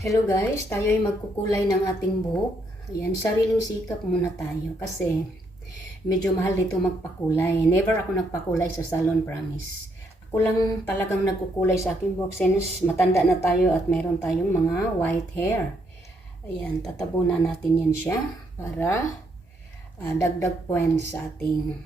Hello guys, tayo ay magkukulay ng ating buhok. Ayan, sariling sikap muna tayo kasi medyo mahal dito magpakulay. Never ako nagpakulay sa salon, promise. Ako lang talagang nagkukulay sa aking buhok since matanda na tayo at meron tayong mga white hair. Ayan, tatabunan natin yan siya para dagdag points sa ating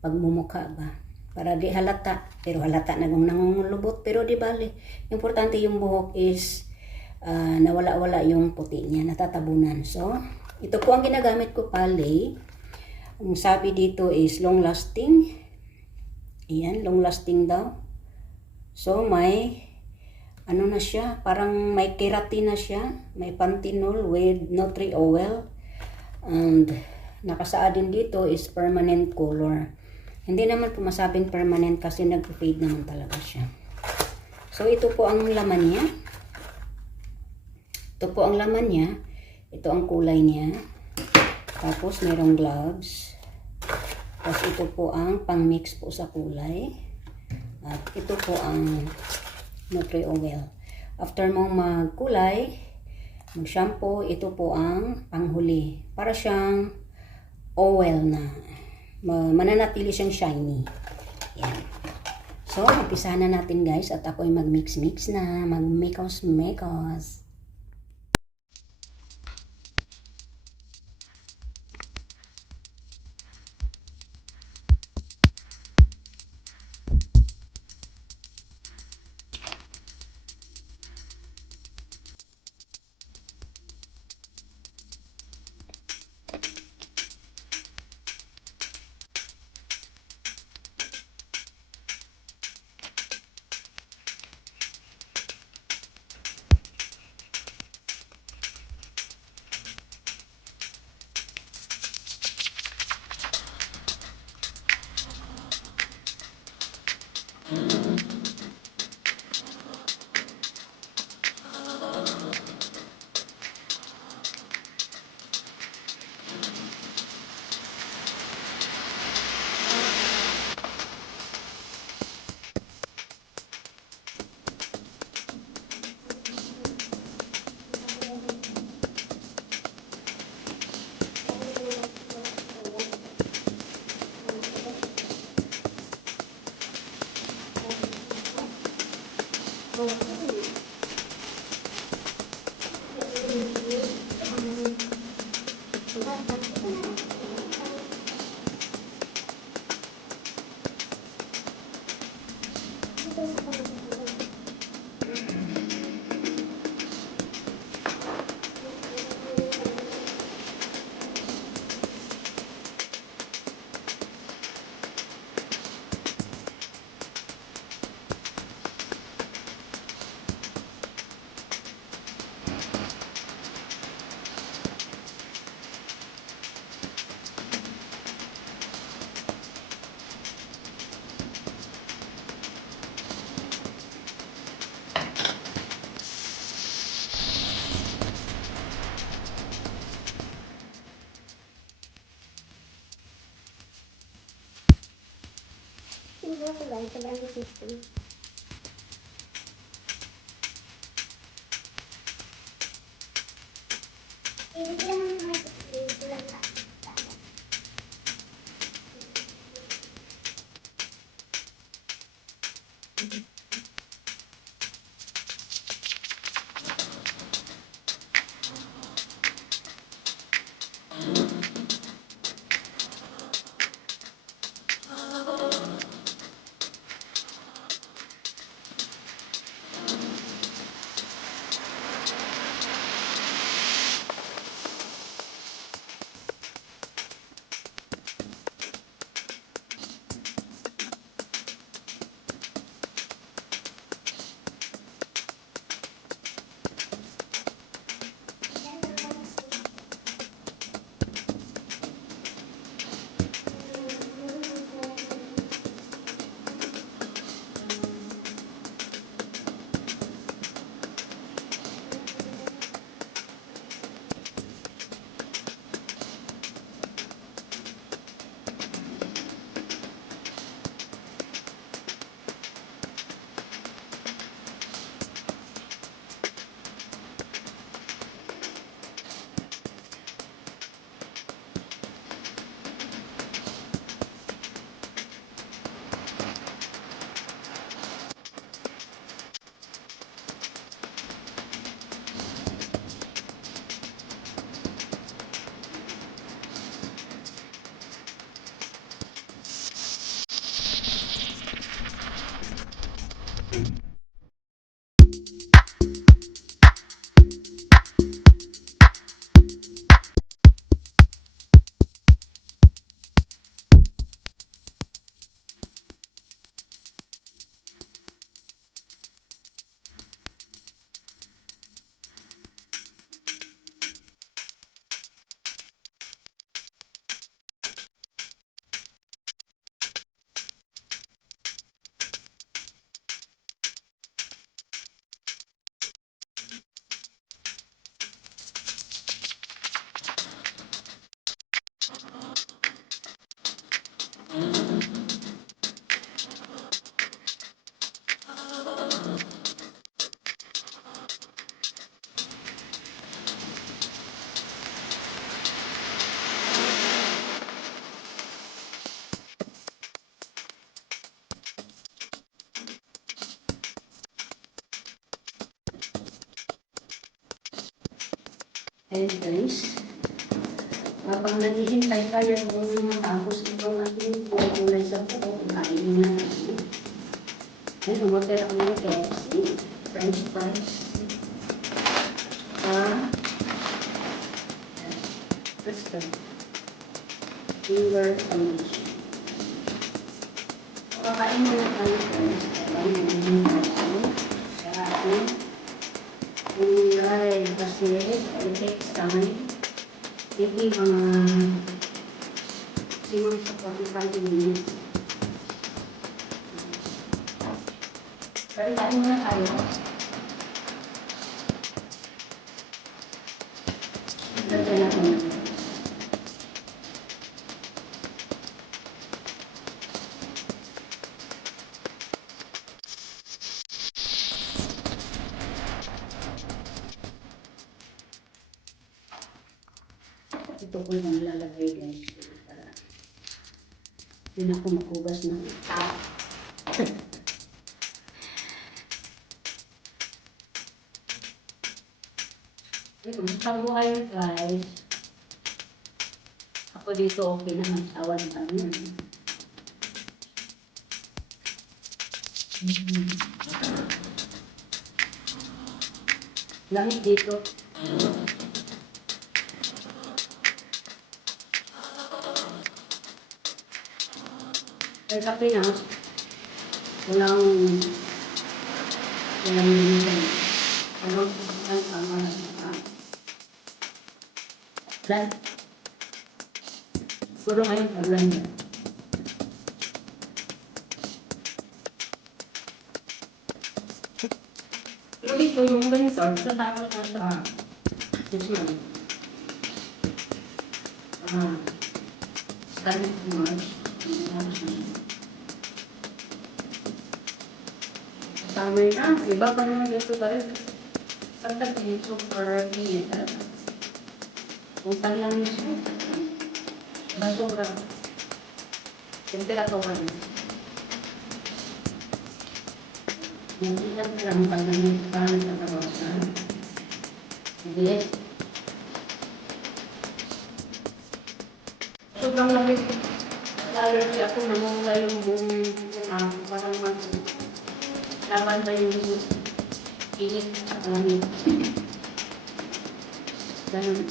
pagmumukha ba. Para di halata, pero halata na kung nangungulubot, pero di bali. Importante yung buhok is nawala-wala yung puti niya, natatabunan. So, ito po ang ginagamit ko pali. Ang sabi dito is long lasting. Ayan, long lasting daw. So, may ano na siya, parang may keratin na siya, may panthenol with nutri oil. And nakasaad din dito is permanent color. Hindi naman po masabing permanent kasi nag-fade naman talaga siya. So, ito po ang laman niya. Ito po ang laman niya. Ito ang kulay niya. Tapos merong gloves. Tapos ito po ang pang-mix po sa kulay. At ito po ang nutri oil. After mong magkulay, mag-shampoo, ito po ang panghuli. Para siyang oil na. Mananatili siyang shiny. Yan. So, umpisa na natin guys. At ako ay mag-mix-mix na. Mag-mekos-mekos. Hindi ko guys, sobrang system. Hindi lang Ayan guys. Habang naghihintay tayo kung matapos itong ating kulay sa buko, kainin na natin. Ayan, umorder ako ng KFC, French fries, Crystal, finger sandwich. Kakain na tayo guys. Kakain na tayo sa ating kulay kasi it takes time. Maybe siguro sa 45 minutes. Pero kain muna tayo. Lagyan ako na. Ito ko yung nilalagay guys. Para hindi na ako makugas ng Kumusta po kayo guys? Ako dito okay naman sa awan namin. Langit dito. Ay kape na. Walang ano plan. Puro ngayon plan. Pero dito yung ganito, sa tapos na sa sisyon. Starting March. Tama na. Iba pa naman dito tayo. Pagkat yung super init. Punta lang siya. Basura. Temperatura. Hindi lang pag nangyayari sa kawasan. Hindi. Sobrang lamig. Allergy ako. Namumula yung parang laban na yung init sa lamig. Ganun.